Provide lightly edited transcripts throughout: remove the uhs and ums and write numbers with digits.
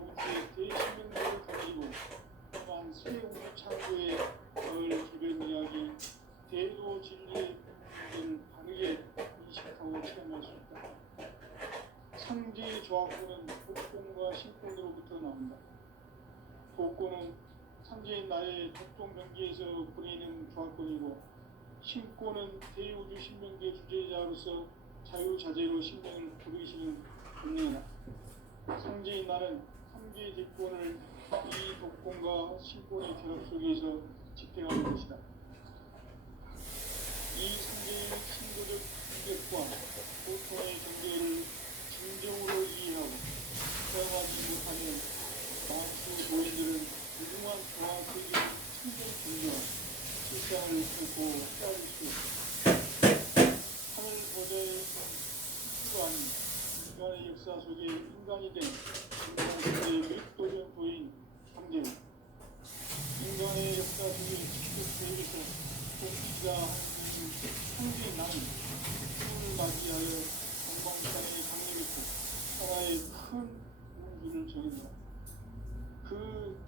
우주의 대시민들을 가지고 험한 새 우주 창조의 가을 개변 이야기, 대도 진리의 부분을 바르게 인식하고 체험할 수 있다. 상제의 조합구는 독공과 신공으로부터 나온다. 독고는 상제인 나의 독종 경계에서 보내는 조합권이고, 신고는 대우주 신명계 주제자로서 자유자재로 신명을 부르시는 운명이다. 상제인 나는 3개의 뒷권을 이 독권과 신권의 결합 속에서 집행하는 것이다. 이 상제의 신도적 경계과 보통의 경계를 진정으로 이해하고 사용하지 못하면 마수 도인들은 무궁한 조화 세계의 천정 분명 실상을 끊고 피할 수 있다. 하늘 보좌의 스스로 아닌 인간의 역사 속에 인간이 된 인간의 윗도전 도인 상제는 인간의 역사 속에 직접 대입해서 복귀자 하는 상제인 나는 꿈을 맞이하여 동방산에 강림했고 하나의 큰 우주를 정했노라. 그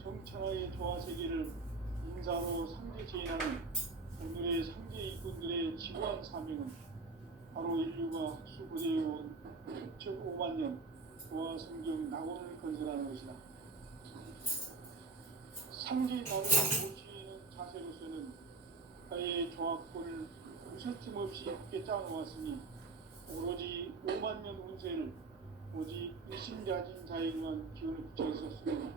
정천하의 조화세계를 인사로 상제 제인하는 오늘의 상제 일꾼들의 지구한 사명은 바로 인류가 수고되어온 6,500만 년 조화 성경 낙원을 건설하는 것이다. 상제 낙원을 모치는 자세로서는 나의 조합권을 무쇠틈 없이 함께 짜놓았으니 오로지 5만 년 운세를 오직 일심자진 자에게만 기운을 붙여 있었으니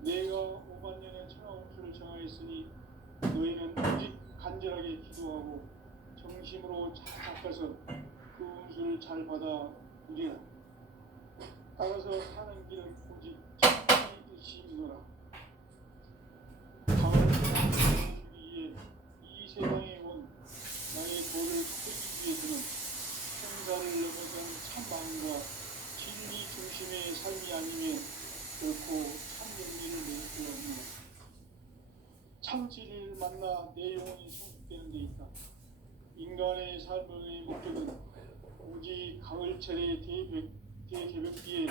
내가 5만 년의 천하운수를 정하였으니 너희는 오직 간절하게 기도하고 정심으로 잘 닦아서 그 운수를 잘 받아 누리라. 따라서 사는 길은 오직 천지 일심이노라. 가을 주기 위해 이 세상에 온 나의 도를 닦기 위해서는 생사를 넘어선 참 마음과 진리 중심의 삶이 아니면 결코 참 용기를 낼 수 없는 참 진리를 만나 내 영혼이 성숙되는 데 있다. 인간의 삶의 목적은 오직 가을철의 대개벽기에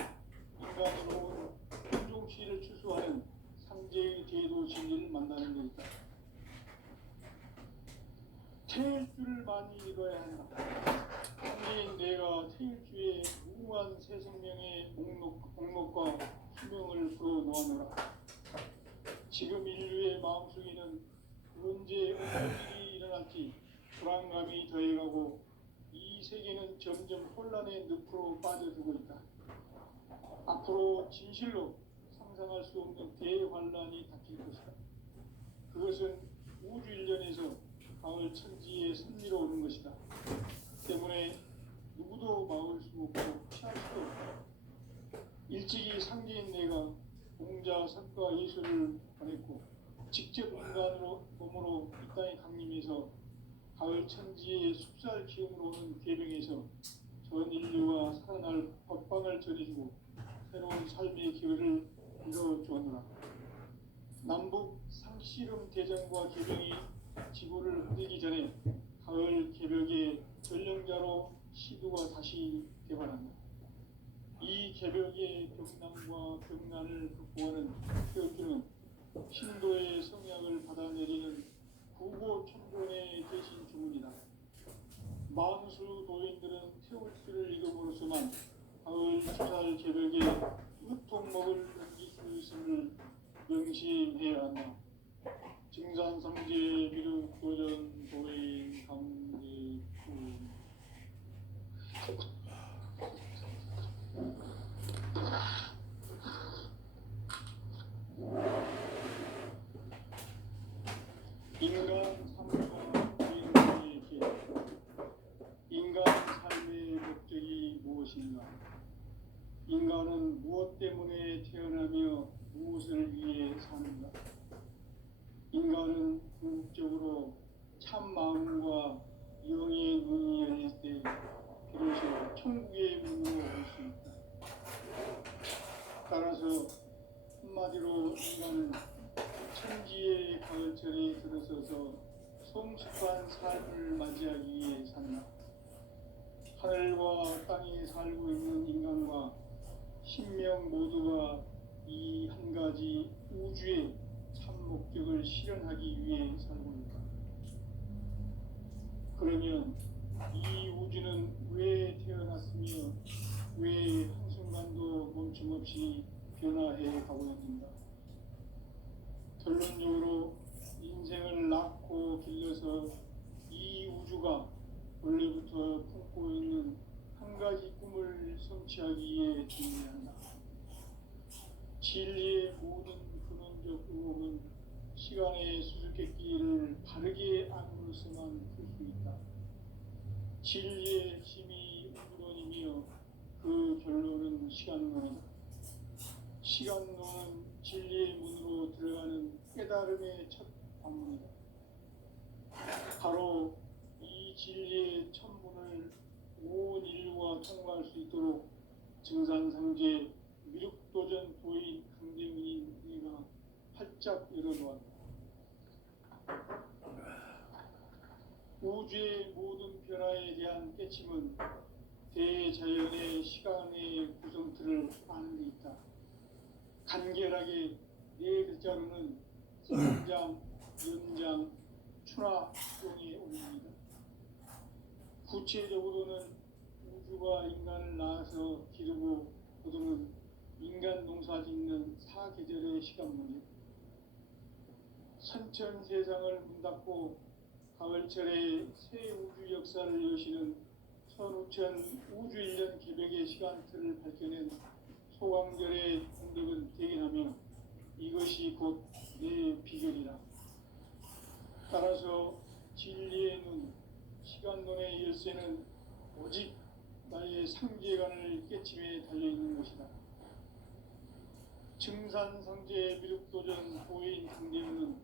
인간으로 인종시를 추수하는 상제의 대도 진리를 만나는 데 있다. 태일 줄을 많이 읽어야 한다. 상제인 내가 태일주의 무궁한 새 생명의 목록과 수명을 불어놓아노라. 지금 인류의 마음속에는 언제 어떤 일이 일어날지 불안감이 더해가고 이 세계는 점점 혼란의 늪으로 빠져들고 있다. 앞으로 진실로 상상할 수 없는 대환란이 닥칠 것이다. 그것은 우주 일련에서 가을 천지의 섭리로 오는 것이다. 때문에 누구도 막을 수 없고 피할 수도 없다. 일찍이 상제인 내가 공자, 석가, 예수를 보냈고 직접 인간으로 몸으로 이 땅에 강림해서 가을 천지의 숲살 기움으로 오는 계명에서 전 인류가 살아날 법방을 전해주고 새로운 삶의 기회를 이뤄주었노라. 남북 상씨름 대전과 계명이 지구를 흔들기 전에 가을 개벽의 전령자로 시두가 다시 개발한다. 이 개벽의 병난과 병난을 극복하는 태울주는 신도의 성약을 받아내리는 구고천존의 대신 주문이다. 만수 도인들은 태울주를 읽음으로써만 가을 추살 개벽의 으통목을 넘길 수 있음을 명심해야 한다. 증산상제 미륵 도전 도인 강제구 인간 삶과 인간의 길. 인간 삶의 목적이 무엇인가? 인간은 무엇 때문에 태어나며 무엇을 위해 사는가? 인간은 궁극적으로 참 마음과 영의 눈이 열릴 때 비로소 천국의 문으로 올 수 있다. 따라서 한마디로 인간은 천지의 가을철에 들어서서 성숙한 삶을 맞이하기 위해 산다. 하늘과 땅에 살고 있는 인간과 신명 모두가 이 한 가지 우주의 참 목적을 실현하기 위해 살고 있다. 그러면 이 우주는 왜 태어났으며 왜 한순간도 멈춤없이 변화해 가고 있는가? 결론적으로 인생을 낳고 길러서 이 우주가 원래부터 품고 있는 한 가지 꿈을 성취하기 위해 존재한다. 진리의 모든 근원적 의혹은 시간의 수수께끼를 바르게 안으로서만 풀 수 있다. 진리의 핵심이 우주론이며 그 결론은 시간론이다. 시간론은 진리의 문으로 들어가는 깨달음의 첫 관문이다. 바로 이 진리의 첫 문을 온 인류가 통과할 수 있도록 증산상제 미륵도전 도인 강대문인 네가 활짝 열어놓았다. 우주의 모든 변화에 대한 깨침은 대자연의 시간의 구성틀을 아는 데 있다. 간결하게 네 글자로는 성장, 연장, 출하용에 올립니다. 구체적으로는 우주가 인간을 낳아서 기르고 거두는 인간 농사 짓는 사계절의 시간 문제, 선천 세상을 문 닫고 가을철에 새 우주 역사를 여시는 선우천 우주 1년 개백의 시간틀을 밝혀낸 소강절의 공덕은 대견하며 이것이 곧 내 비결이라. 따라서 진리의 눈, 시간론의 열쇠는 오직 나의 상제관을 깨침에 달려있는 것이다. 증산상제 미륵도전 보혜인 강대문은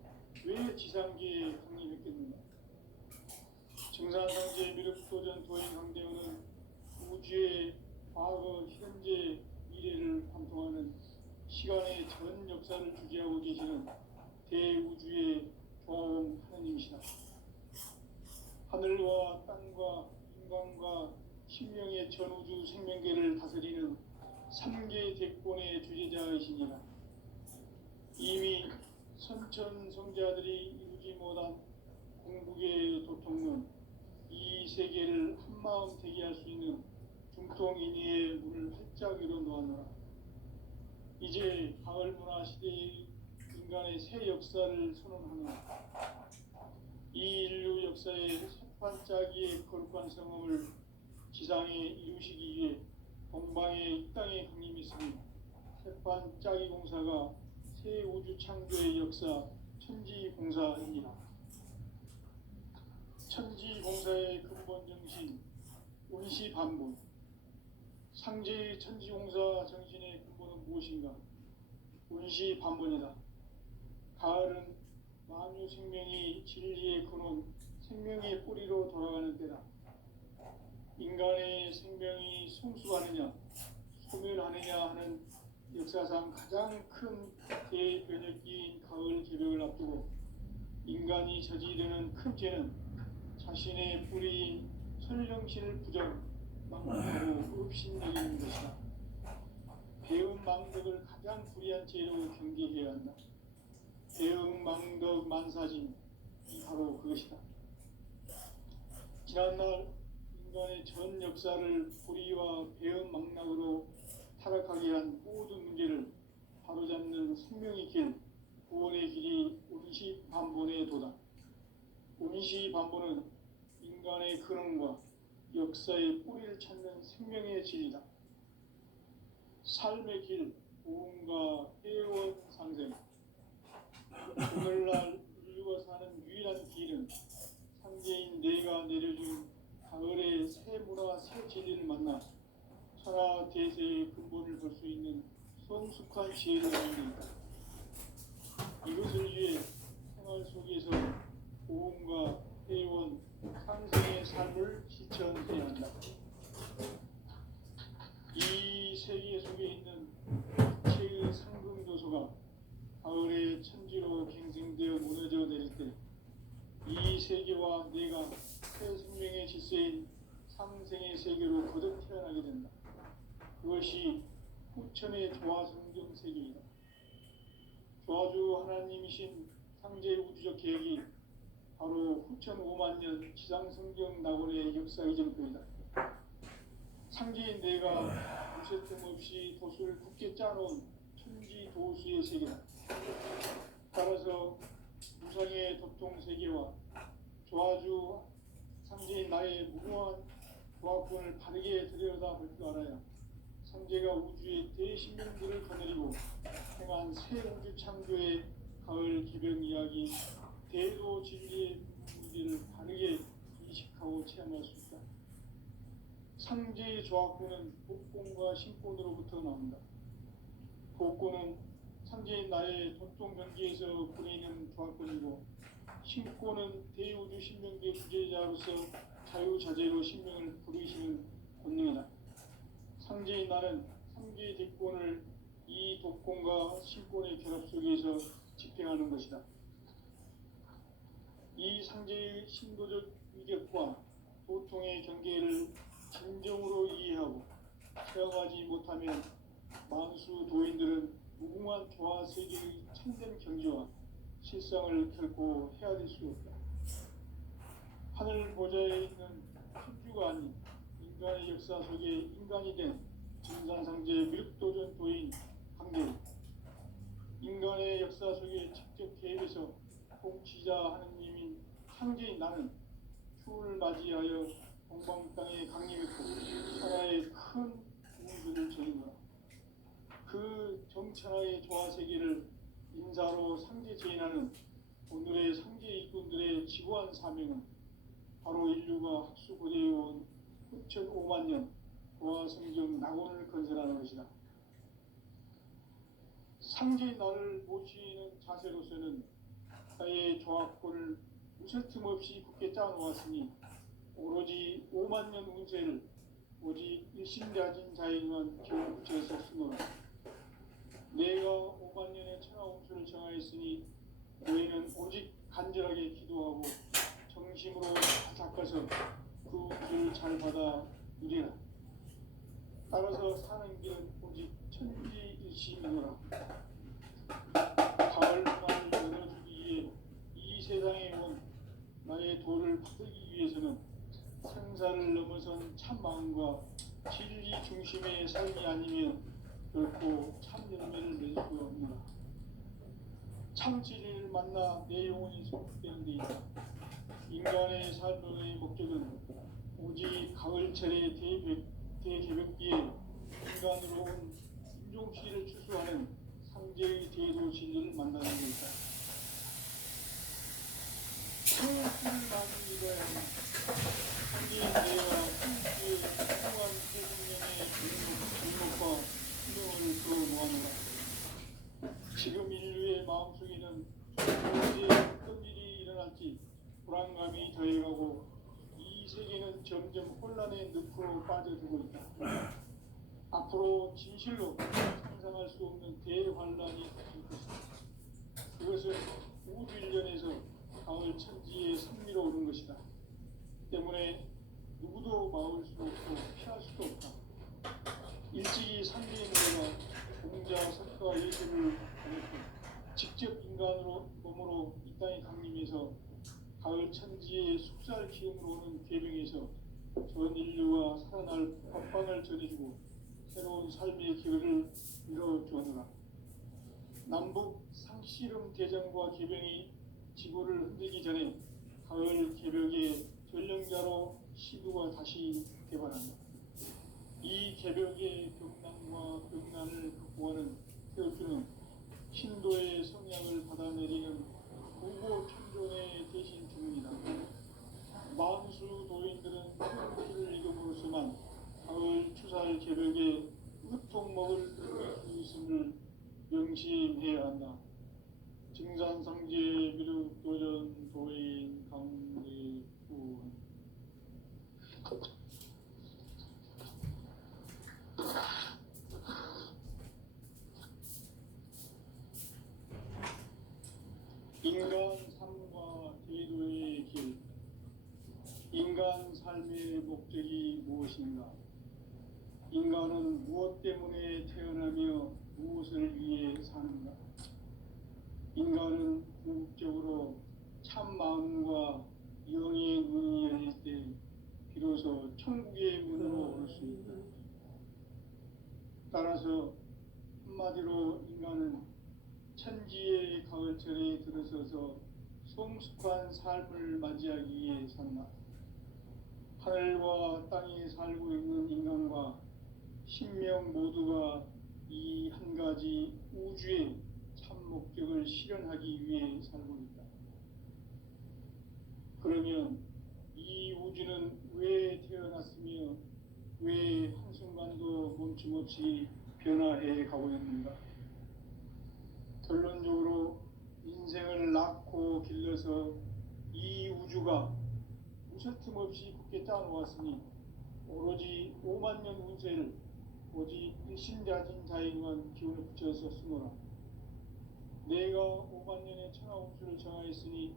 왜 지상계에 강림했겠는가? 증산상제 미륵도전 도인 강대문은 우주의 과거, 현재, 미래를 관통하는 시간의 전 역사를 주재하고 계시는 대우주의 조화원 하느님이시다. 하늘과 땅과 인간과 신명의 전우주 생명계를 다스리는 3개 대권의 주재자이시니라. 이미 선천성자들이 이루지 못한 공국의 도통론, 이 세계를 한마음 되게 할 수 있는 중통인의의 문을 활짝 열어놓았노라. 이제 가을문화 시대의 인간의 새 역사를 선언하노라. 이 인류 역사의 새반짝이의 거룩한 성험을 지상에 이루시기 위해 동방의 이 땅에 강림했으니 새반짝이 공사가 새 우주 창조의 역사 천지공사입니다. 천지공사의 근본 정신 운시반본, 상제의 천지공사 정신의 근본은 무엇인가? 운시반본이다. 가을은 만유 생명이 진리의 근원, 생명의 뿌리로 돌아가는 때다. 인간의 생명이 성숙하느냐, 소멸하느냐 하는 역사상 가장 큰 대변혁기인 가을 개벽을 앞두고 인간이 저지르는 큰 죄는 자신의 뿌리인 설령신을 부정망하고 업신여기는 것이다. 배은망덕을 가장 불의한 죄로 경계해야 한다. 배은망덕 만사진, 바로 그것이다. 지난날 인간의 전 역사를 불의와 배은망락으로 타락하게 한 모든 문제를 바로잡는 생명의 길, 구원의 길이 운시반본의 도다. 운시반본은 인간의 근원과 역사의 뿌리를 찾는 생명의 진리다. 삶의 길, 부흥과 회원 상생. 오늘날 인류가 사는 유일한 길은 상제인 내가 내려준 가을의 새 문화, 새 진리를 만나 천하 대세의 근본을 볼 수 있는 성숙한 지혜를 얻는 데 있다. 이것을 위해 생활 속에서 보험과 회원, 상생의 삶을 실천해야 한다. 이 세계 속에 있는 일체의 상금 요소가 가을의 천지로 갱생되어 무너져 내릴 때 이 세계와 내가 새 생명의 질서인 상생의 세계로 거듭 태어나게 된다. 그것이 후천의 조화성경 세계이다. 조화주 하나님이신 상제 우주적 계획이 바로 후천 5만 년 지상성경 낙원의 역사 이정표이다. 상제인 내가 무쇠 틈 없이 도수를 굳게 짜놓은 천지 도수의 세계다. 따라서 무상의 도통 세계와 조화주 상제인 나의 무궁한 조화권을 바르게 들여다볼 줄 알아야 상제가 우주의 대신명들을 거느리고 행한 새 우주 창조의 가을 기병 이야기 대도 진리의 문제를 바르게 인식하고 체험할 수 있다. 상제의 조화권은 복권과 신권으로부터 나온다. 복권은 상제인 나의 도통 경계에서 보내는 조화권이고, 신권은 대우주 신명계 주제자로서 자유자재로 신명을 부르시는 권능이다. 상제인 나는 상제의 대권을 이 독권과 신권의 결합 속에서 집행하는 것이다. 이 상제의 신도적 위격과 도통의 경계를 진정으로 이해하고 체험하지 못하면 만수 도인들은 무궁한 조화 세계의 참된 경지와 실상을 결코 헤아릴 수 없다. 하늘 보좌에 있는 천주가 아닌 인간의 역사 속에 인간이 된 진산상제 밀도전 도인 강대우, 인간의 역사 속에 직접 개입해서 통치자 하느님인 상제인 나는 추운을 맞이하여 동방 땅에 강림했고 천하의 큰 우주를 저인노라. 그 정천하의 조화 세계를 인사로 상제 제인하는 오늘의 상제 일꾼들의 지고한 사명은 바로 인류가 학수고대해온 후천 5만 년 조화 성경 낙원을 건설하는 것이다. 상제인 나를 모시는 자세로서는 나의 조화권을 무쇠 틈 없이 굳게 짜놓았으니 오로지 5만 년 운세를 오직 일심가진 자에게만 겨우 붙여서 쓰노라. 내가 5만 년의 천하 운수를 정하였으니 너희는 오직 간절하게 기도하고 정심으로 닦아서 그 운수를 잘 받아 누리라. 따라서 사는 길은 오직 천지일심이노라. 가을날 열어주기 위해 이 세상에 온 나의 도를 받기 위해서는 생사를 넘어선 참 마음과 진리 중심의 삶이 아니면 결코 참 열매를 맺을 수 없노라. 참 진리를 만나 내 영혼이 소속되는 데 있다. 인간의 삶의 목적은 오직 가을철의 대개벽기에 인간으로 온 인종시를 추수하는 상제의 대도 진리를 만나는 데 있다. 그 꿀을 많이 믿어야 하는 상제의 내와 풍수의 훌륭한 대중령의 불목과 수명을 끌어모아노라. 지금 인류의 마음속에는 언제 어떤 일이 일어날지 불안감이 더해가고 이 세계는 점점 혼란의 늪으로 빠져들고 있다. 앞으로 진실로 상상할 수 없는 대환란이 닥칠 것이다. 그것은 우주 일련에서 가을 천지의 승리로 오는 것이다. 때문에 누구도 막을 수 없고 피할 수도 없다. 일찍이 상제인들과 공자, 석가, 예수를 보냈고 직접 인간으로 몸으로 이 땅에 강림해서 가을 천지의 숙살 기운으로 오는 계명에서 전 인류와 살아날 법방을 전해주고 새로운 삶의 기회를 이뤄주었노라. 남북 상씨름 대전과 계병이 지구를 흔들기 전에 가을 개벽의 전령자로 시두가 다시 개발한다. 이 개벽의 경난과 경난을 극복하는 태어주는 신도의 성향을 받아내리는 우고 천존의 대신 주문이다. 만수 도인들은 태어주를 이름으로서만 가을 추살 개벽에 으통 먹을 수 있음을 명심해야 한다. 증산상제 미륵도전 도인 강대군. 인간 삶과 대도의 길. 인간 삶의 목적이 무엇인가? 인간은 무엇 때문에 태어나게 따라서 한마디로 인간은 천지의 가을철에 들어서서 성숙한 삶을 맞이하기 위해 산다. 하늘과 땅에 살고 있는 인간과 신명 모두가 이 한 가지 우주의 참 목적을 실현하기 위해 살고 있다. 그러면 이 우주는 왜 태어났으며 왜 한순간도 멈춤없이 변화해 가고 있는가? 결론적으로 인생을 낳고 길러서 이 우주가 무설틈 없이 굳게 짜놓았으니 오로지 5만 년 운세를 오직 일심자진 자에게만 기운을 붙여서 쓰노라. 내가 5만 년의 천하 운수를 정하였으니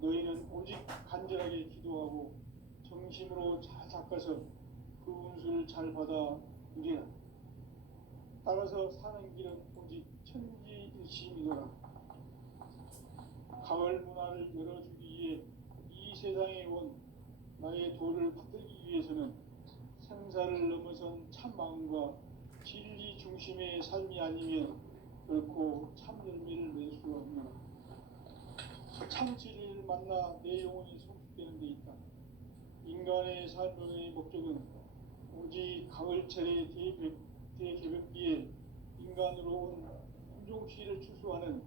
너희는 오직 간절하게 기도하고 정심으로 잘 닦아서 그 운수를 잘 받아 누리라. 따라서 사는 길은 오직 천지일심이노라. 가을 문화를 열어주기 위해 이 세상에 온 나의 도를 받들기 위해서는 생사를 넘어선 참 마음과 진리 중심의 삶이 아니면 결코 참 열매를 낼 수가 없노라. 참 진리를 만나 내 영혼이 성숙되는 데 있다. 인간의 삶의 목적은 오직 가을철의 대개벽기에 인간으로 온 품종시를 추수하는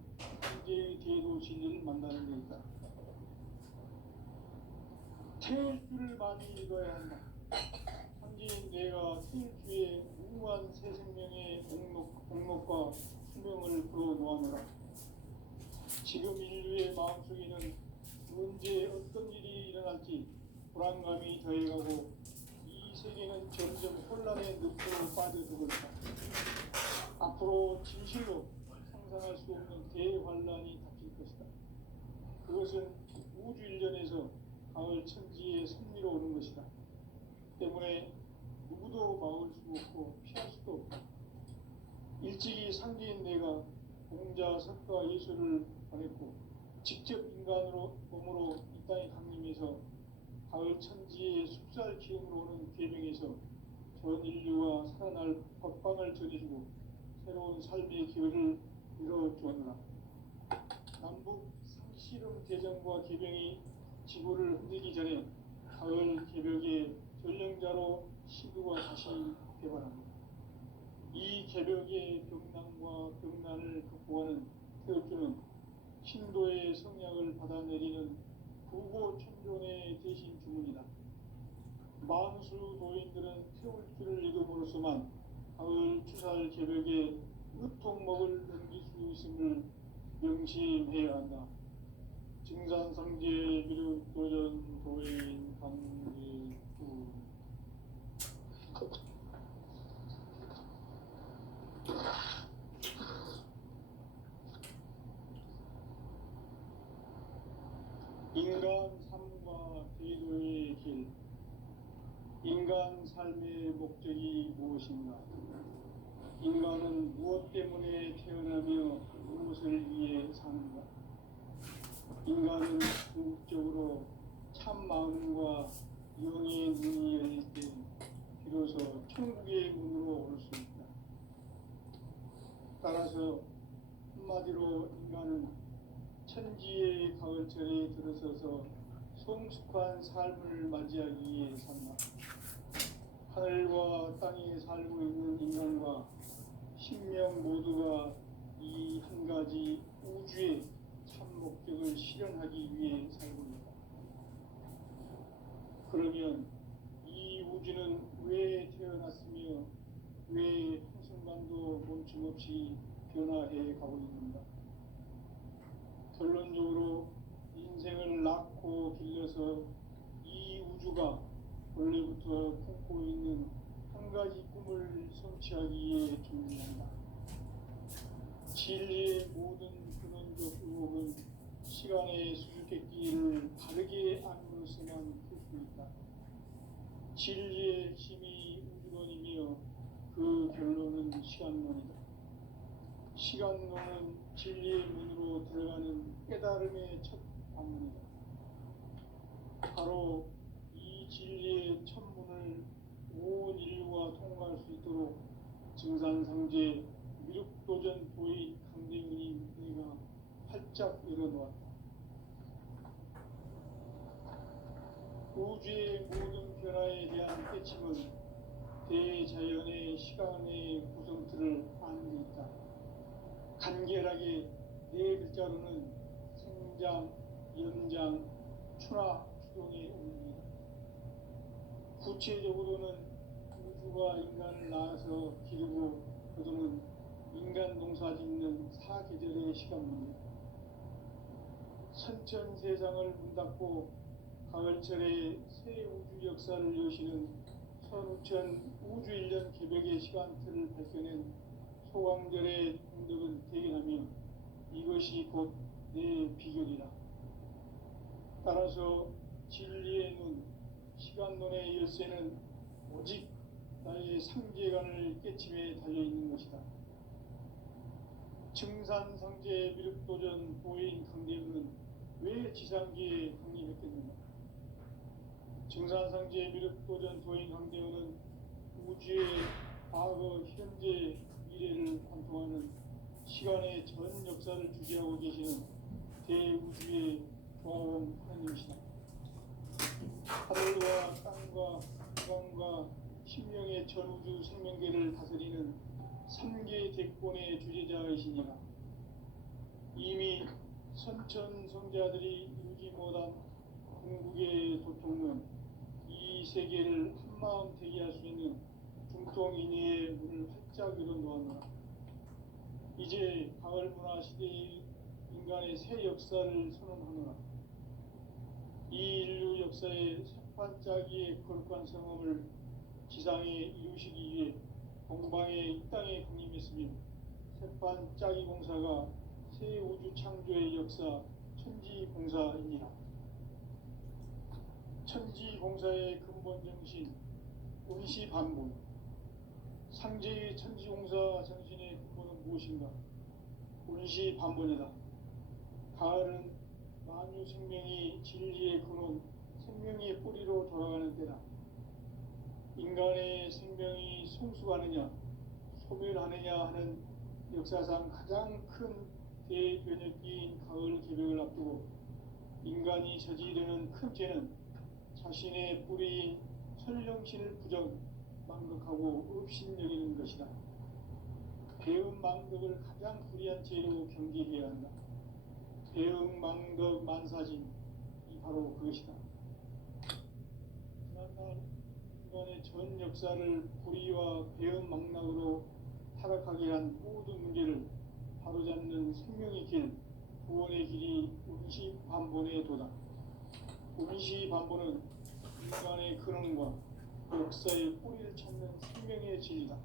인재의 대도 진리를 만나는 데 있다. 태울 줄을 많이 읽어야 한다. 한지 내가 태울 주에 무한 새 생명의 목록과 수명을 불어놓아노라. 지금 인류의 마음속에는 언제 어떤 일이 일어날지 불안감이 더해가고 이 세계는 점점 혼란의 늪으로 빠져들고 있다. 앞으로 진실로 상상할 수 없는 대환란이 닥칠 것이다. 그것은 우주 일련에서 가을 천지의 섭리로 오는 것이다. 때문에 누구도 막을 수 없고 피할 수도 없다. 일찍이 상기인 내가 공자, 석가, 예수를 보냈고 직접 인간으로 몸으로 이 땅에 강림해서 가을 천지의 숲살 기운으로 오는 계명에서 전 인류가 살아날 법방을 전해주고 새로운 삶의 기회를 이뤄주었노라. 남북 상씨름 대전과 계병이 지구를 흔들기 전에 가을 개벽의 전령자로 시두가 다시 개발합니다. 이 개벽의 병난과 병난을 극복하는 태엽주는 신도의 성약을 받아내리는 구고천존의 대신 주문이다. 만수 도인들은 태울주를 읽음으로써만 가을 추살 개벽의 으통목을 넘길 수 있음을 명심해야 한다. 증산상제 미륵도전 도인 강제구 인간 삶과 대도의 길. 인간 삶의 목적이 무엇인가? 인간은 무엇 때문에 태어나며 무엇을 위해 사는가? 인간은 궁극적으로 참 마음과 영의 눈이 열릴 때 비로소 천국의 문으로 올 수 있다. 따라서 한마디로 인간은 천지의 가을철에 들어서서 성숙한 삶을 맞이하기 위해 산다. 하늘과 땅에 살고 있는 인간과 신명 모두가 이 한 가지 우주의 참 목적을 실현하기 위해 살고 있다. 그러면 이 우주는 왜 태어났으며 왜 한순간도 멈춤없이 변화해 가고 있는가? 결론적으로 인생을 낳고 길러서 이 우주가 원래부터 품고 있는 한 가지 꿈을 성취하기 위해 준비한다. 진리의 모든 근원적 의혹은 시간의 수수께끼를 바르게 안으로서만 풀 수 있다. 진리의 핵심이 우주론이며 그 결론은 시간론이다. 시간론은 진리의 문으로 들어가는 깨달음의 첫 방문이다. 바로 이 진리의 첫 문을 온 인류가 통과할 수 있도록 증산상제 미륵도전 도인 강대문이 내가 활짝 열어놓았다. 우주의 모든 변화에 대한 깨침은 대자연의 시간의 구성틀을 아는 데 있다. 간결하게 네 글자로는 생장, 연장, 추나 추동의 의미입니다. 구체적으로는 우주가 인간을 낳아서 기르고 거두는 인간 농사 짓는 사계절의 시간입니다. 선천세상을 문닫고 가을철에 새 우주 역사를 여시는 선우천 우주일년 개벽의 시간틀을 밝혀낸 소광절의 공덕은 대견하며 이것이 곧 내 비결이라. 따라서 진리의 눈, 시간론의 열쇠는 오직 나의 상제관을 깨침에 달려있는 것이다. 증산상제 미륵도전 보혜인 강대문은 왜 지상계에 강림했겠는가? 증산상제 미륵도전 도인 강대문은 우주의 과거, 현재, 미래를 관통하는 시간의 전 역사를 주재하고 계시는 대우주의 조화원 하나님이시다. 하늘과 땅과 기관과 신명의 전우주 생명계를 다스리는 3개 대권의 주제자이시니라. 이미 선천성자들이 이루지 못한 궁극의 도통은 이 세계를 한마음 되게 할 수 있는 중통인의의 문을 활짝 열어놓았노라. 이제 가을문화 시대의 인간의 새 역사를 선언하노라. 이 인류 역사의 새반짝이의 거룩한 성험을 지상에 이루시기 위해 동방의 이 땅에 강림했으며 새반짝이 공사가 새 우주 창조의 역사 천지공사입니다. 천지공사의 근본 정신 운시반본. 상제의 천지공사 정신의 근본은 무엇인가? 운시반본이다. 가을은 만유 생명이 진리의 근원, 생명의 뿌리로 돌아가는 때다. 인간의 생명이 성숙하느냐, 소멸하느냐 하는 역사상 가장 큰 대변혁기인 가을 개벽을 앞두고 인간이 저지르는 큰 죄는 자신의 뿌리인 천령신을 부정, 망덕하고 업신여기는 것이다. 배음 망덕을 가장 불의한 죄로 경계해야 한다. 배음 망덕 만사진이 바로 그것이다. 지난날 인간의 전 역사를 불의와 배음 망락으로 타락하게 한 모든 문제를 바로잡는 생명의 길, 구원의 길이 운시반본의 도다. 운시반본은 인간의 근원과 역사의 뿌리를 찾는 생명의 진리다.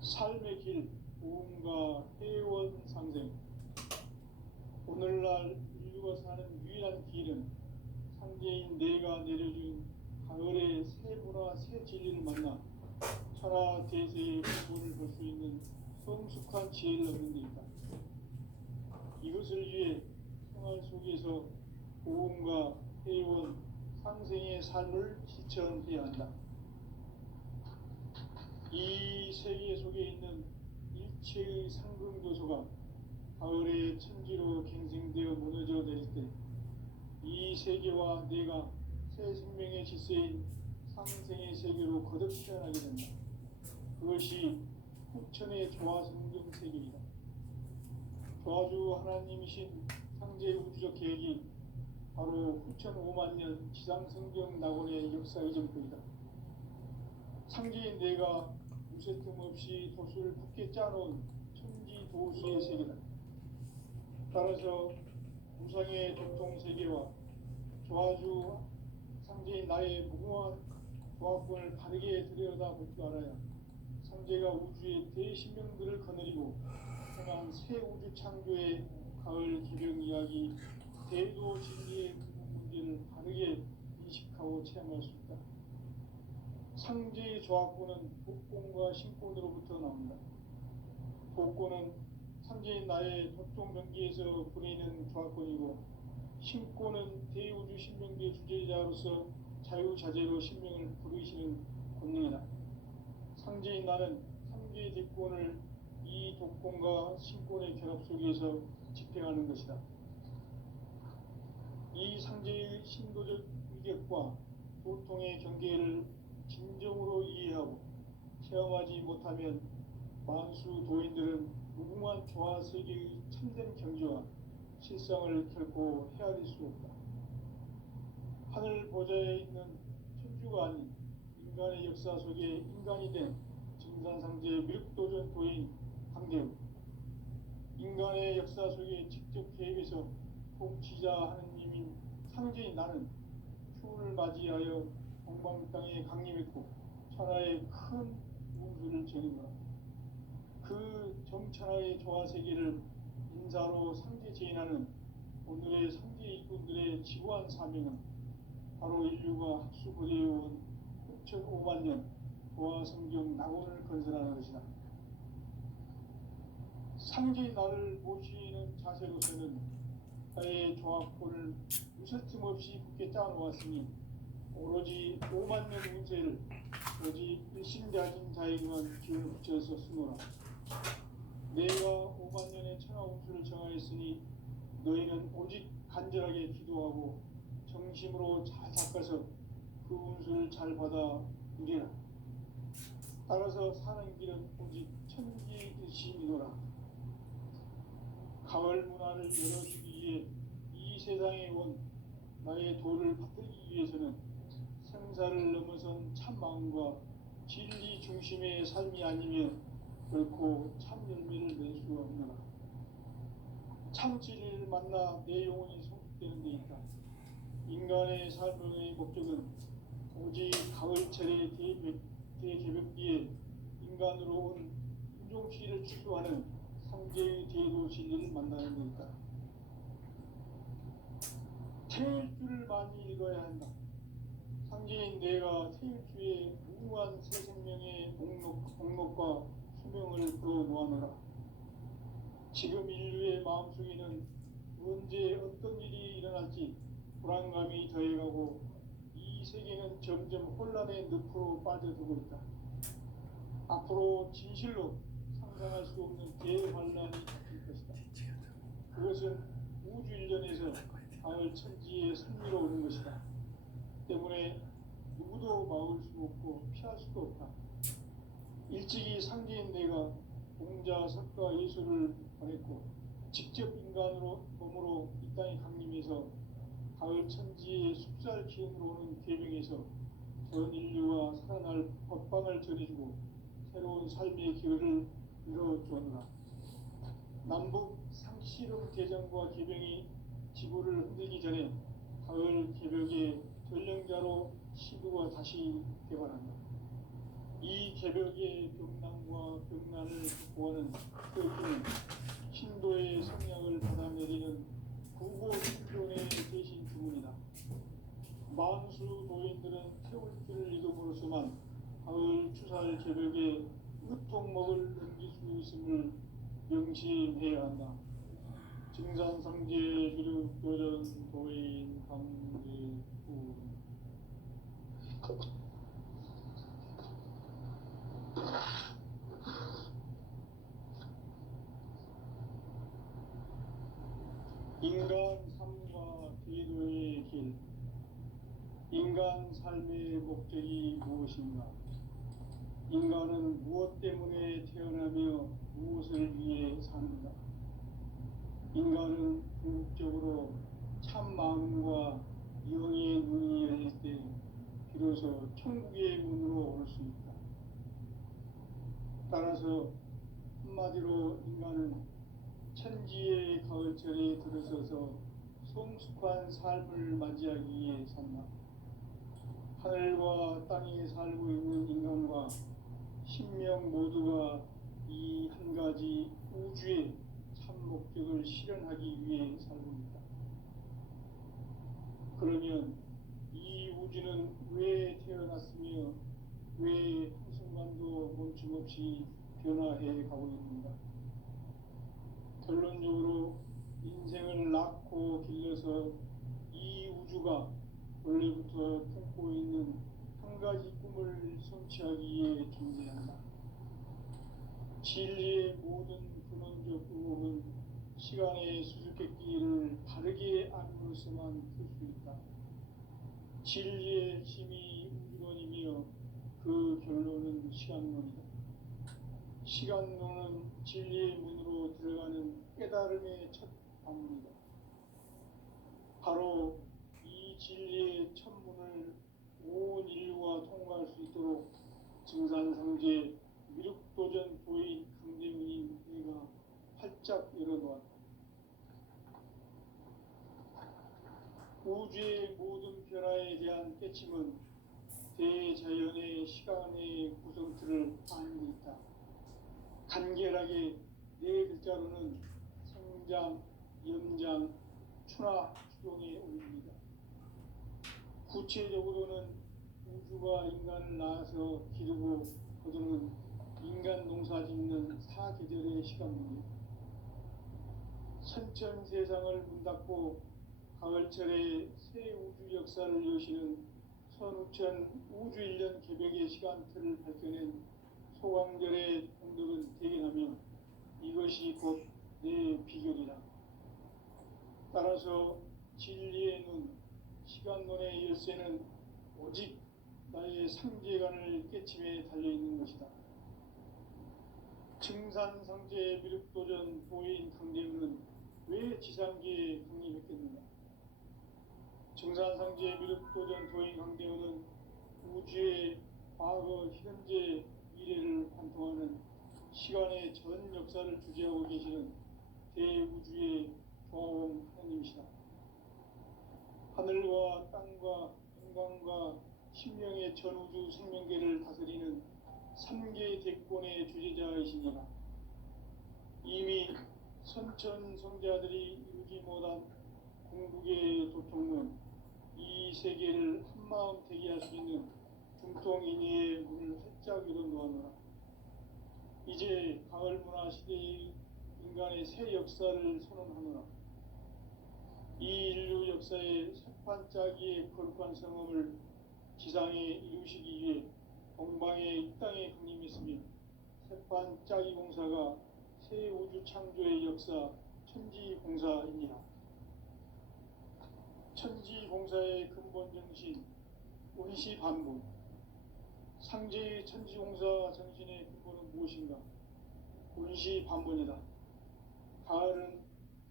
삶의 길, 보험과 회원 상생. 오늘날 인류가 사는 유일한 길은 상제인 내가 내려준 가을의 새 문화, 새 진리를 만나 천하 대세의 근본을 볼 수 있는 성숙한 지혜를 얻는 데 있다. 이것을 위해 생활 속에서 보험과 회원, 상생의 삶을 실천해야 한다. 이 세계 속에 있는 일체의 상승조소가 가을의 천지로 갱생되어 무너져 내릴 때 이 세계와 내가 새 생명의 질서인 상생의 세계로 거듭 태어나게 된다. 그것이 후천의 조화성경 세계이다. 조화주 하나님이신 상제의 우주적 계획이 바로 후천 5만년 지상성경 낙원의 역사 이전부이다. 상제인 내가 무쇠 틈 없이 도수를 굳게 짜놓은 천지 도수의 세계다. 따라서 무상의 교통세계와 조화주 상제인 나의 무궁한 조화권을 바르게 들여다볼 줄 알아야 상제가 우주의 대신명들을 거느리고 행한 새 우주 창조의 가을 기병 이야기, 대도 진리의 문제를 바르게 인식하고 체험할 수 있다. 상제의 조화권은 복권과 신권으로부터 나온다. 복권은 상제인 나의 도통 명기에서 부리는 조화권이고, 신권은 대우주 신명계 주제자로서 자유자재로 신명을 부르시는 권능이다. 상제인 나는 3개 대권을 이 독권과 신권의 결합 속에서 집행하는 것이다. 이 상제의 신도적 위격과 도통의 경계를 진정으로 이해하고 체험하지 못하면 만수 도인들은 무궁한 조화 세계의 참된 경지와 실상을 결코 헤아릴 수 없다. 하늘 보좌에 있는 천주가 아닌 인간의 역사 속에 인간이 된 증산상제 미륵도전 도인 강대우, 인간의 역사 속에 직접 개입해서 통치자 하느님인 상제인 나는 추운을 맞이하여 동방 땅에 강림했고 천하의 큰 운수를 전인노라. 그 정천하의 조화 세계를 인사로 상제 제인하는 오늘의 상제 일꾼들의 지구한 사명은 바로 인류가 학수고대해온 6,500만 년 도화 성경 낙원을 건설하는 것이다. 상제인 나를 모시는 자세로서는 나의 조합권을 무설짐 없이 굳게 짜놓았으니 오로지 5만 년 운세를 오직 일심자진 자에게만 기운을 붙여서 쓰노라. 내가 5만 년의 천하 운수를 정하였으니 너희는 오직 간절하게 기도하고 정심으로 잘 닦아서 그 운수를 잘 받아 누리라. 따라서 사는 길은 오직 천지의심이노라. 가을 문화를 열어주기 위해 이 세상에 온 나의 도를 받들기 위해서는 생사를 넘어선 참 마음과 진리 중심의 삶이 아니면 결코 참 열매를 낼 수 없노라. 참 진리를 만나 내 영혼이 성숙되는 데 있다. 인간의 삶의 목적은 오직 가을철의 대개벽기에 인간으로 온 인종시를 추구하는 상제의 대도 진리를 만나는 데 있다. 태일주를 많이 읽어야 한다. 상제인 내가 태일주의 무궁한 새 생명의 목록과 수명을 풀어놓아노라. 지금 인류의 마음속에는 언제 어떤 일이 일어날지 불안감이 더해가고 이 세계는 점점 혼란의 늪으로 빠져들고 있다. 앞으로 진실로 상상할 수 없는 대환란이 닥칠 것이다. 그것은 우주 일련에서 가을 천지에 승리로 오는 것이다. 때문에 누구도 막을 수 없고 피할 수도 없다. 일찍이 상제인 내가 공자, 석가, 예수를 보냈고 직접 인간으로 몸으로 이 땅에 강림해서 가을 천지의 숲살 기운으로 오는 계명에서 전 인류와 살아날 법방을 전해주고 새로운 삶의 기회를 이뤄주었노라. 남북 상씨름 대전과 계명이 지구를 흔들기 전에 가을 개벽의 전령자로 시부가 다시 개발한다. 이 개벽의 병난과 병난을 극복하는 그 힘은 신도의 성량을 받아내리는 구고 신존의 대신 주문이다. 만수 도인들은 태울 길을 이름으로서만 가을 추살 개벽에 으통먹을 넘길 수 있음을 명심해야 한다. 증산상제 미륵도전 도인 강제후. 인간 삶과 대도의 길. 인간 삶의 목적이 무엇인가? 인간은 무엇 때문에 태어나며 무엇을 위해 사는가? 인간은 궁극적으로 참 마음과 영의 눈이 열릴 때 비로소 천국의 문으로 올 수 있다. 따라서 한마디로 인간은 천지의 가을철에 들어서서 성숙한 삶을 맞이하기 위해 산다. 하늘과 땅에 살고 있는 인간과 신명 모두가 이 한 가지 우주의 참 목적을 실현하기 위해 살고 있다. 그러면 이 우주는 왜 태어났으며 왜 한순간도 멈춤없이 변화해 가고 있는가? 결론적으로 인생을 낳고 길러서 이 우주가 원래부터 품고 있는 가지 꿈을 성취하기 위해 존재한다. 진리의 모든 근원적 의혹은 시간의 수수께끼를 바르게 알므로서만 풀 수 있다. 진리의 힘이 우주론이며 그 결론은 시간론이다. 시간론은 진리의 문으로 들어가는 깨달음의 첫 방문이다. 바로 이 진리의 첫 문을 온 인류가 통과할 수 있도록 증산상제 미륵도전 도인 강대문인 내가 활짝 열어놓았다. 우주의 모든 변화에 대한 깨침은 대자연의 시간의 구성틀을 아는 데 있다. 간결하게 네 글자로는 성장, 연장, 추나 추동에 올립니다. 구체적으로는 우주가 인간을 낳아서 기르고 거두는 인간 농사 짓는 사계절의 시간입니다. 선천 세상을 문 닫고 가을철에 새 우주 역사를 여시는 선우천 우주 1년 개벽의 시간틀을 밝혀낸 소강절의 공덕은 대견하며 이것이 곧 내 비결이다. 따라서 진리의 눈, 시간론의 열쇠는 오직 나의 상제관을 깨침에 달려있는 것이다. 증산상제 미륵도전 도인 강대문은 왜 지상계에 강림했겠는가? 증산상제 미륵도전 도인 강대문은 우주의 과거, 현재, 미래를 관통하는 시간의 전 역사를 주재하고 계시는 대우주의 조화원 하나님이시다. 하늘과 땅과 인간과 신명의 전우주 생명계를 다스리는 3개 대권의 주재자이시니라. 이미 선천성자들이 이루지 못한 궁극의 도통문, 이 세계를 한마음 되게 할 수 있는 중통인의의 문을 활짝 열어놓았노라. 이제 가을 문화 시대의 인간의 새 역사를 선언하노라. 이 인류 역사의 새판짜기의 거룩한 성험을 지상에 이루시기 위해 동방의 이 땅에 강림했으며 새판짜기 공사가 새 우주 창조의 역사 천지공사입니다. 천지공사의 근본 정신 운시반분. 상제의 천지공사 정신의 근본은 무엇인가? 운시반분이다. 가을은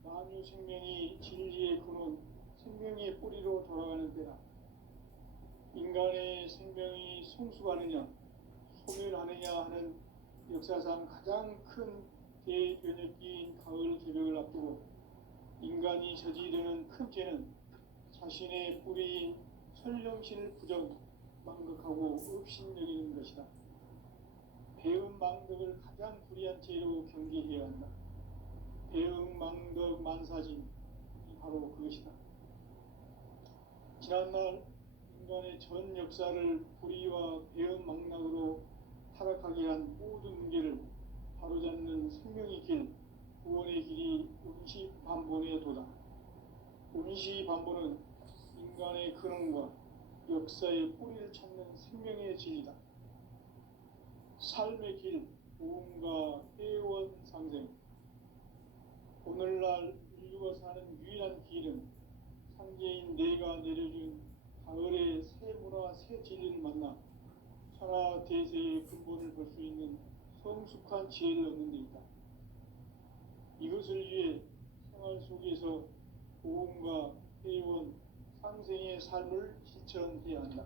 만유 생명이 진리의 근원, 생명의 뿌리로 돌아가는 때다. 인간의 생명이 성숙하느냐, 소멸하느냐 하는 역사상 가장 큰 대변혁기인 가을 개벽을 앞두고 인간이 저지르는 큰 죄는 자신의 뿌리인 설령신을 망각하고 업신여기는 것이다. 배은망덕을 가장 불의한 죄로 경계해야 한다. 배은망덕 만사짐이 바로 그것이다. 지난날 인간의 전 역사를 불의와 배은망락으로 타락하게 한 모든 문제를 바로잡는 생명의 길, 구원의 길이 운시반본의 도다. 운시반본은 인간의 근원과 역사의 뿌리를 찾는 생명의 진리다. 삶의 길, 부흥과 회원 상생. 오늘날 인류가 사는 유일한 길은 상제인 내가 내려준 가을의 새 문화, 새 진리를 만나 천하 대세의 근본을 볼 수 있는 성숙한 지혜를 얻는 데 있다. 이것을 위해 생활 속에서 부흥과 회원, 상생의 삶을 실천해야 한다.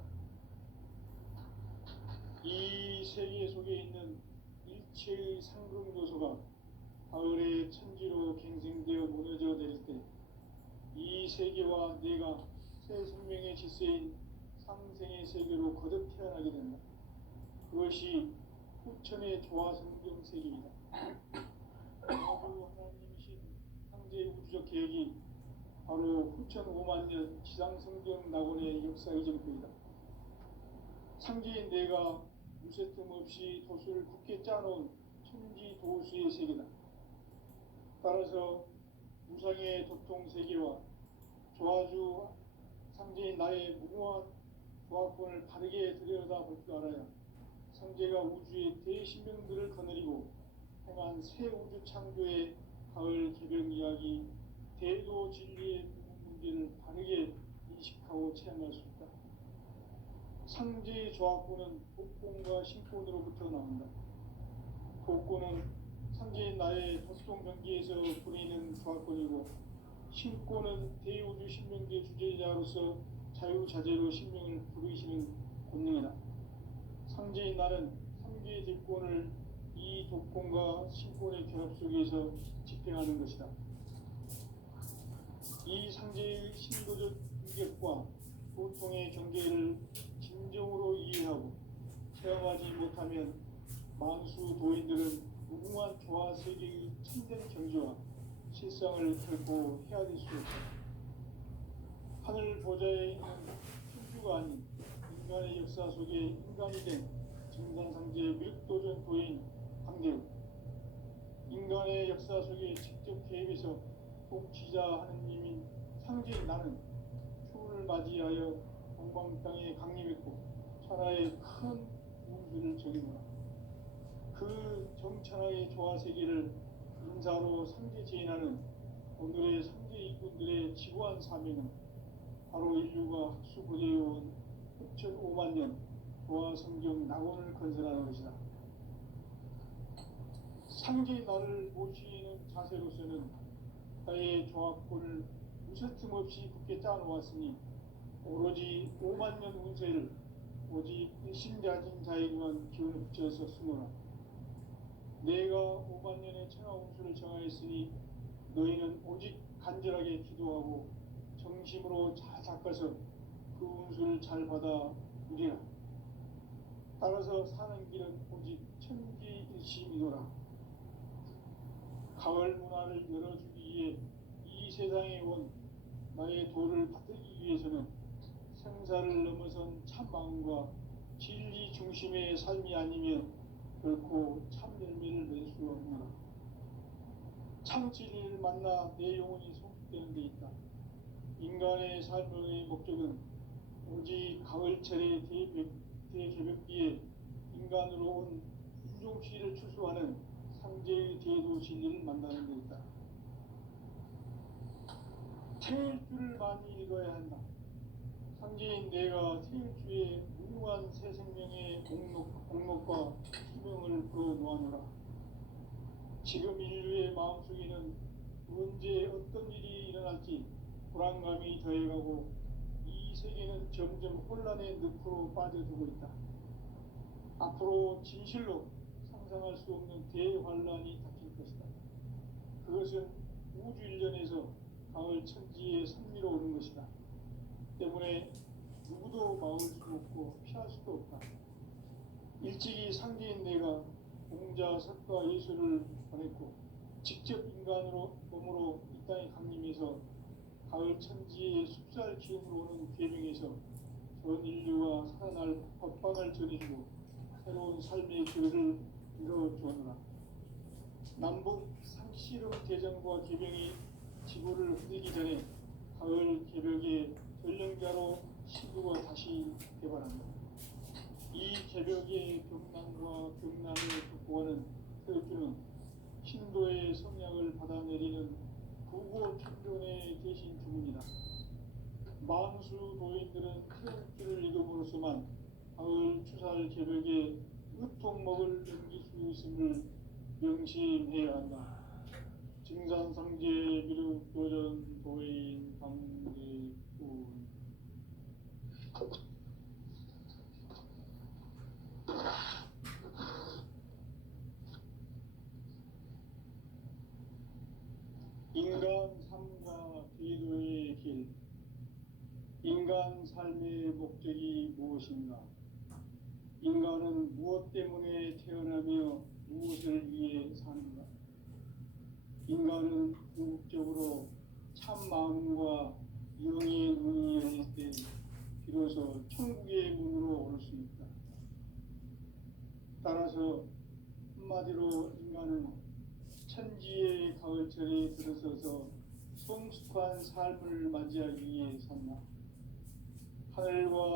이 세계 속에 있는 일체의 상금 요소가 가을의 천지로 갱생되어 무너져 내릴 때 이 세계와 내가 새 생명의 질서인 상생의 세계로 거듭 태어나게 된다. 그것이 후천의 조화성경 세계이다. 아부 하나님이신 상제 우주적 계획이 바로 후천 5만 년 지상성경 낙원의 역사 이정표이다. 상제인 내가 무쇠 틈 없이 도수를 굳게 짜놓은 천지 도수의 세계다. 따라서 무상의 도통 세계와 조화주 상제인 나의 무궁한 조합권을 바르게 들여다볼 줄 알아야 성제가 우주의 대신명들을 거느리고 행한 새 우주 창조의 가을 개벽 이야기, 대도 진리의 문제를 바르게 인식하고 체험할 수 있다. 상제의 조합권은 복권과 신권으로부터 나온다. 복권은 상제의 나의 도통 경기에서 부리는 조합권이고, 신권은 대우주 신명계 주제자로서 자유자재로 신명을 부르시는 권능이다. 상제의 나는 삼계의 대권을 이 독권과 신권의 결합 속에서 집행하는 것이다. 이 상제의 신도적 인격과 보통의 경계를 진정으로 이해하고 체험하지 못하면 만수 도인들은 무궁한 조화 세계의 참된 경지와 실상을 결코 헤아릴 수 없다. 하늘 보좌에 있는 천주가 아닌 인간의 역사 속에 인간이 된 증산상제 밀도전 도인 강대우, 인간의 역사 속에 직접 개입해서 통치자 하느님인 상제인 나는 추운을 맞이하여 동방 땅에 강림했고 천하의 큰 운수를 정했노라. 그 정천하의 조화 세계를 인사로 상제 제인하는 오늘의 상제 이군들의 지구한 사명은 바로 인류가 학수고대해온 흡천 5만 년 조화 성경 낙원을 건설하는 것이다. 상제의 나를 모시는 자세로서는 나의 조합권을 무쇠틈 없이 굳게 짜놓았으니 오로지 5만 년 운세를 오직 일심자진 자에게만 기운을 붙여서 쓰노라. 내가 5만 년의 천하 운수를 정하였으니 너희는 오직 간절하게 기도하고 정심으로 잘 닦아서 그 운수를 잘 받아 누리라. 따라서 사는 길은 오직 천지일심이노라. 가을 문화를 열어주기 위해 이 세상에 온 나의 도를 받들기 위해서는 생사를 넘어선 참 마음과 진리 중심의 삶이 아니면 결코 참 열매를 낼 수 없노라. 참 진리를 만나 내 영혼이 성숙되는 데 있다. 인간의 삶의 목적은 오직 가을철의 대개벽기에 인간으로 온 인종시를 추수하는 상제의 대도 진리를 만나는 데 있다. 태일주를 많이 읽어야 한다. 상제인 내가 태일주의 무궁한 새 생명의 공록과 수명을 불어놓아노라. 지금 인류의 마음속에는 언제 어떤 일이 일어날지 불안감이 더해가고 이 세계는 점점 혼란의 늪으로 빠져들고 있다. 앞으로 진실로 상상할 수 없는 대환란이 닥칠 것이다. 그것은 우주 일련에서 가을 천지의 선미로 오는 것이다. 때문에 누구도 막을 수 없고 피할 수도 없다. 일찍이 상제인 내가 공자, 석가, 예수를 보냈고 직접 인간으로 몸으로 이 땅에 강림해서 가을 천지의 숲살 기운으로 오는 계명에서 전 인류가 살아날 법방을 전해주고 새로운 삶의 길을 이뤄주었노라. 남북 상씨름 대전과 개병이 지구를 흔들기 전에 가을 개벽의 전령자로 시구가 다시 개발한다. 이 개벽의 병난과 병난을 극복하는 태극주는 신도의 성약을 받아내리는 부고 천존의 대신 주문이다. 만수 도인들은 태극주를 읽음으로써만 가을 추살 개벽에 으통먹을 넘길 수 있음을 명심해야 한다. 증산상제 비륵 도전 도인 강대군. 인간 삶과 기도의 길. 인간 삶의 목적이 무엇인가? 인간은 무엇 때문에 태어나며 무엇을 위해 사는가? 인간은 궁극적으로 참 마음과 영의 눈이 열릴 때 비로소 천국의 문으로 올 수 있다. 따라서 한마디로 인간은 천지의 가을철에 들어서서 성숙한 삶을 맞이하기 위해 산다. 하늘과